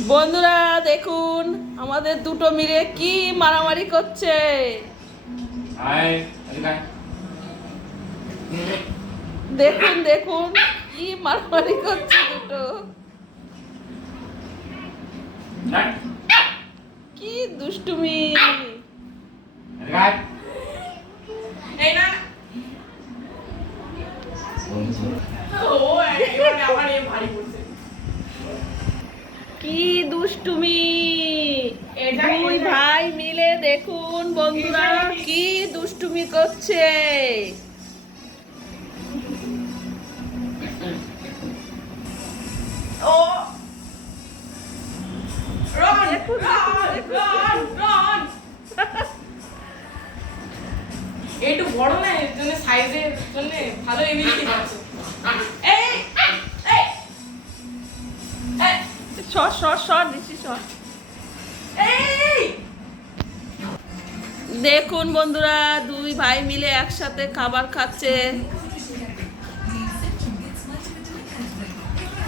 বন্ধুরা দেখুন আমাদের দুটো মিলে কি মারামারি করছে। দেখুন দেখুন কি মারামারি করছে দুটো। কি দুষ্টুমি। কি দুষ্টুমি। দুই ভাই মিলে দেখুন বন্ধুরা কি দুষ্টুমি করছে। একটু বড় না এর জন্য সাইজের জন্য ভালো এবিলিটি আছে। এই এই এই শর্ট শর্ট শর্ট দিচ্ছি শর্ট। এই দেখুন বন্ধুরা দুই ভাই মিলে একসাথে খাবার খাচ্ছে।